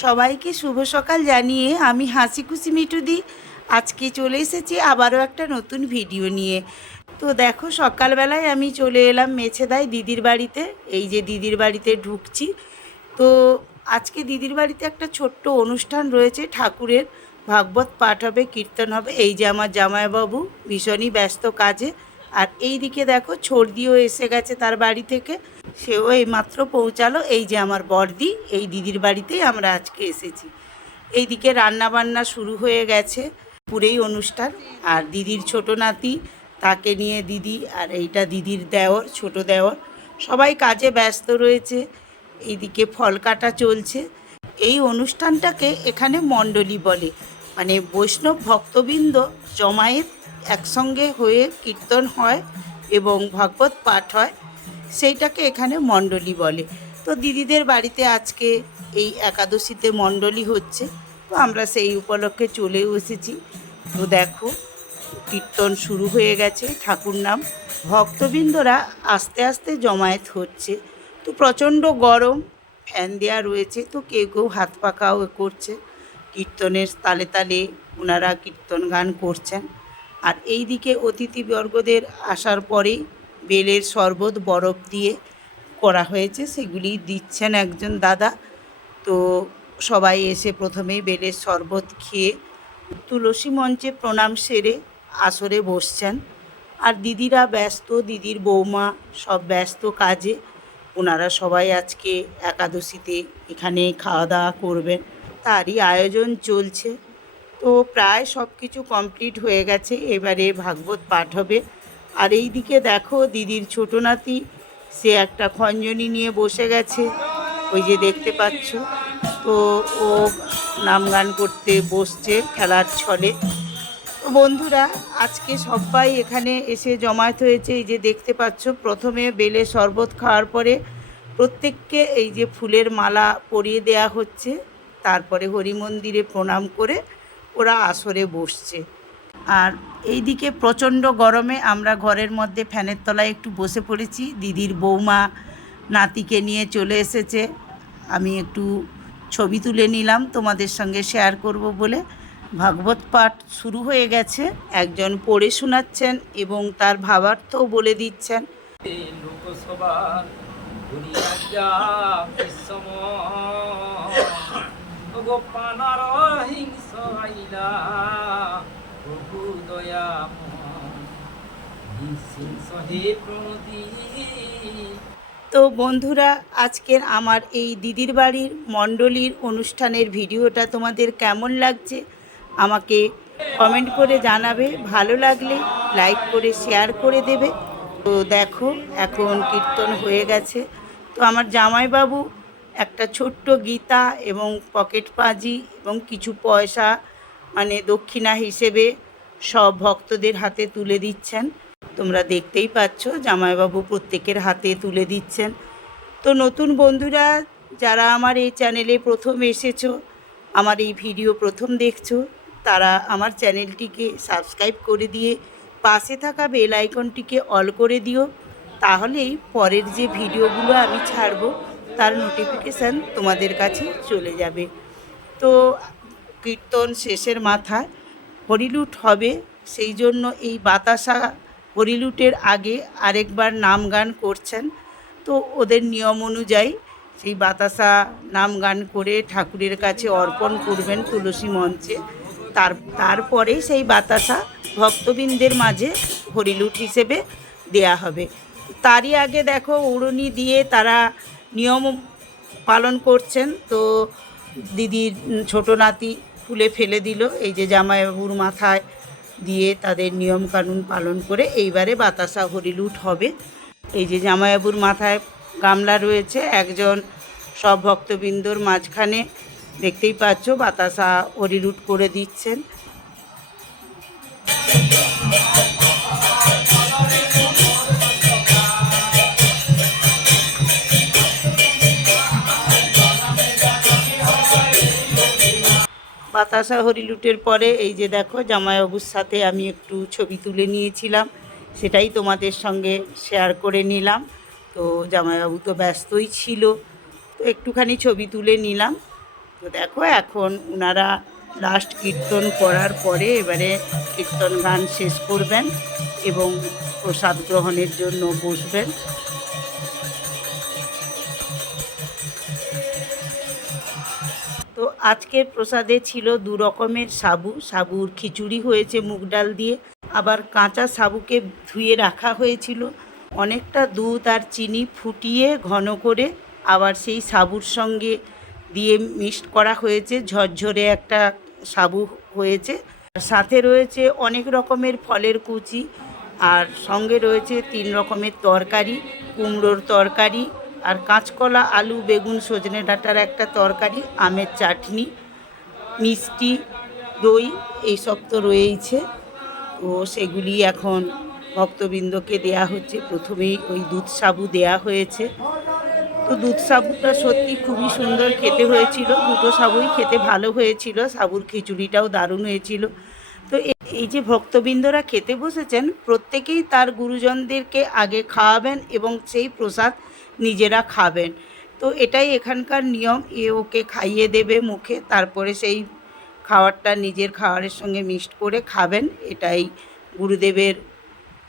সবাইকে শুভ সকাল জানিয়ে আমি হাসি খুশি মিঠুদি আজকে চলে এসেছি আবারও একটা নতুন ভিডিও নিয়ে। তো দেখো, সকালবেলায় আমি চলে এলাম মেছেদায় দিদির বাড়িতে। এই যে দিদির বাড়িতে ঢুকছি। তো আজকে দিদির বাড়িতে একটা ছোট্ট অনুষ্ঠান রয়েছে, ঠাকুরের ভাগবত পাঠ হবে, কীর্তন হবে। এই যে আমার জামাইবাবু ভীষণই ব্যস্ত কাজে, আর এই দিকে দেখো ছর্দিও এসে গেছে তার বাড়ি থেকে, সেও এইমাত্র পৌঁছালো। এই যে আমার বড়দি, এই দিদির বাড়িতেই আমরা আজকে এসেছি। এইদিকে রান্না বান্না শুরু হয়ে গেছে, পুরেই অনুষ্ঠান। আর দিদির ছোট নাতি, তাকে নিয়ে দিদি, আর এইটা দিদির দেওর, ছোট দেওর, সবাই কাজে ব্যস্ত রয়েছে। এইদিকে ফল কাটা চলছে। এই অনুষ্ঠানটাকে এখানে মণ্ডলী বলে, মানে বৈষ্ণব ভক্তবৃন্দ জমায়েত একসঙ্গে হয়ে কীর্তন হয় এবং ভাগবত পাঠ হয়, সেইটাকে এখানে মণ্ডলী বলে। তো দিদিদের বাড়িতে আজকে এই একাদশীতে মণ্ডলী হচ্ছে, তো আমরা সেই উপলক্ষে চলেও এসেছি। তো দেখো, কীর্তন শুরু হয়ে গেছে, ঠাকুর নাম, ভক্তবৃন্দরা আস্তে আস্তে জমায়েত হচ্ছে। তো প্রচণ্ড গরম, ফ্যান দেওয়া রয়েছে, তো কেউ কেউ হাত পাকাও করছে। কীর্তনের তালে তালে ওনারা কীর্তন গান করছেন। আর এই দিকে অতিথিবর্গদের আসার পরেই বেলের শরবত বরফ দিয়ে করা হয়েছে, সেগুলি দিচ্ছেন একজন দাদা। তো সবাই এসে প্রথমেই বেলের শরবত খেয়ে তুলসী মঞ্চে প্রণাম সেরে আসরে বসছেন। আর দিদিরা ব্যস্ত, দিদির বৌমা সব ব্যস্ত কাজে। ওনারা সবাই আজকে একাদশীতে এখানে খাওয়া দাওয়া করবেন, তারই আয়োজন চলছে। তো প্রায় সব কিছু কমপ্লিট হয়ে গেছে, এবারে ভাগবত পাঠ হবে। আর এই দিকে দেখো দিদির ছোটো নাতি, সে একটা খঞ্জনি নিয়ে বসে গেছে, ওই যে দেখতে পাচ্ছ। তো ও নাম গান করতে বসছে খেলার ছলে। তো বন্ধুরা, আজকে সবাই এখানে এসে জমায়েত হয়েছে। এই যে দেখতে পাচ্ছ, প্রথমে বেলে শরবত খাওয়ার পরে প্রত্যেককে এই যে ফুলের মালা পরিয়ে দেয়া হচ্ছে। তারপরে হরি মন্দিরে প্রণাম করে ওরা আসরে বসছে। আর এইদিকে প্রচণ্ড গরমে আমরা ঘরের মধ্যে ফ্যানের তলায় একটু বসে পড়েছি। দিদির বৌমা নাতিকে নিয়ে চলে এসেছে, আমি একটু ছবি তুলে নিলাম তোমাদের সঙ্গে শেয়ার করব বলে। ভাগবত পাঠ শুরু হয়ে গেছে, একজন পড়ে শোনাচ্ছেন এবং তার ভাবার্থও বলে দিচ্ছেন। লোকসভার গোপানার হিংস আইলা প্রভু দয়া প্রণতি। তো বন্ধুরা, আজকের আমার এই দিদির বাড়ির মণ্ডলীর অনুষ্ঠানের ভিডিওটা তোমাদের কেমন লাগছে আমাকে কমেন্ট করে জানাবে। ভালো লাগলে লাইক করে শেয়ার করে দেবে। তো দেখো, এখন কীর্তন হয়ে গেছে। তো আমার জামাইবাবু একটা ছোট্ট গীতা এবং পকেট পাঁজি এবং কিছু পয়সা, মানে দক্ষিণা হিসেবে সব ভক্তদের হাতে তুলে দিচ্ছেন। তোমরা দেখতেই পাচ্ছ, জামাইবাবু প্রত্যেকের হাতে তুলে দিচ্ছেন। তো নতুন বন্ধুরা যারা আমার এই চ্যানেলে প্রথম এসেছো, আমার এই ভিডিও প্রথম দেখছো, তারা আমার চ্যানেলটিকে সাবস্ক্রাইব করে দিয়ে পাশে থাকা বেল আইকনটিকে অল করে দিও। তাহলেই পরের যে ভিডিওগুলো আমি ছাড়বো তার নোটিফিকেশান তোমাদের কাছে চলে যাবে। তো কীর্তন শেষের মাথায় হরিলুট হবে, সেই জন্য এই বাতাসা হরিলুটের আগে আরেকবার নাম গান করছেন। তো ওদের নিয়ম অনুযায়ী সেই বাতাসা নাম গান করে ঠাকুরের কাছে অর্পণ করবেন তুলসী মঞ্চে। তারপরে সেই বাতাসা ভক্তবৃন্দের মাঝে হরিলুট হিসেবে দেয়া হবে। তারই আগে দেখো, উড়নি দিয়ে তারা নিয়ম পালন করছেন। তো দিদির ছোট নাতি ফুলে ফেলে দিল, এই যে জামাইবাবুর মাথায় দিয়ে তাদের নিয়মকানুন পালন করে এইবারে বাতাসা হরিলুট হবে। এই যে জামাইবাবুর মাথায় গামলা রয়েছে, একজন সব ভক্তবৃন্দর মাঝখানে দেখতেই পাচ্ছ বাতাসা হরিলুট করে দিচ্ছেন। বাতাসা হরিলুটের পরে এই যে দেখো, জামাইবাবুর সাথে আমি একটু ছবি তুলে নিয়েছিলাম, সেটাই তোমাদের সঙ্গে শেয়ার করে নিলাম। তো জামাইবাবু তো ব্যস্তই ছিল, তো একটুখানি ছবি তুলে নিলাম। তো দেখো এখন ওনারা লাস্ট কীর্তন করার পরে এবারে কীর্তন গান শেষ করবেন এবং প্রসাদ গ্রহণের জন্য বসবেন। তো আজকের প্রসাদে ছিল 2 রকমের সাবুর খিচুড়ি হয়েছে মুগ ডাল দিয়ে, আবার কাঁচা সাবুকে ধুয়ে রাখা হয়েছিল, অনেকটা দুধ আর চিনি ফুটিয়ে ঘন করে আবার সেই সাবুর সঙ্গে দিয়ে মিক্সড করা হয়েছে, ঝরঝরে একটা সাবু হয়েছে। সাথে রয়েছে অনেক রকমের ফলের কুচি, আর সঙ্গে রয়েছে 3 রকমের তরকারি, কুমড়োর তরকারি, আর কাঁচকলা, আলু, বেগুন, সজনে ডাঁটার একটা তরকারি, আমের চাটনি, মিষ্টি, দই, এইসব তো রয়েইছে। তো সেগুলি এখন ভক্তবৃন্দকে দেয়া হচ্ছে। প্রথমেই ওই দুধ সাবু দেয়া হয়েছে। তো দুধ সাবুটা সত্যি খুবই সুন্দর খেতে হয়েছিল, দুটো সাবুই খেতে ভালো হয়েছিল, সাবুর খিচুড়িটাও দারুণ হয়েছিল। তো এই যে ভক্তবৃন্দরা খেতে বসেছেন, প্রত্যেকেই তার গুরুজনদেরকে আগে খাওয়াবেন এবং সেই প্রসাদ নিজেরা খাবেন। তো এটাই এখানকার নিয়ম, ওকে খাইয়ে দেবে মুখে, তারপরে সেই খাবারটা নিজের খাবারের সঙ্গে মিক্সড করে খাবেন। এটাই গুরুদেবের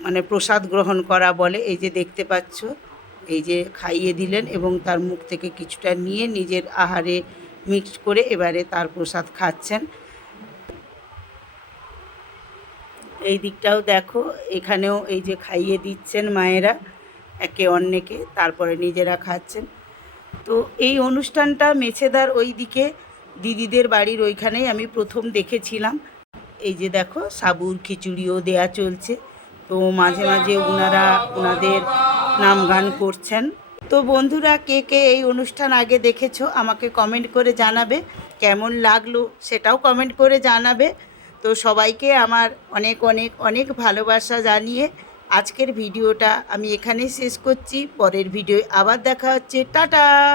মানে প্রসাদ গ্রহণ করা বলে। এই যে দেখতে পাচ্ছ, এই যে খাইয়ে দিলেন এবং তার মুখ থেকে কিছুটা নিয়ে নিজের আহারে মিক্সড করে এবারে তার প্রসাদ খাচ্ছেন। এই দিকটাও দেখো, এখানেও এই যে খাইয়ে দিচ্ছেন মায়েরা একে অন্যকে, তারপরে নিজেরা খাচ্ছেন। তো এই অনুষ্ঠানটা মেছেদার ওই দিকে দিদিদের বাড়ির ওইখানেই আমি প্রথম দেখেছিলাম। এই যে দেখো সাবুর খিচুড়িও দেয়া চলছে। তো মাঝে মাঝে ওনাদের নাম গান করছেন। তো বন্ধুরা, কে কে এই অনুষ্ঠান আগে দেখেছো আমাকে কমেন্ট করে জানাবে, কেমন লাগলো সেটাও কমেন্ট করে জানাবে। তো সবাইকে আমার অনেক অনেক অনেক ভালোবাসা জানিয়ে আজকের ভিডিওটা আমি এখানেই শেষ করছি। পরের ভিডিওয় আবার দেখা হচ্ছে। টাটা।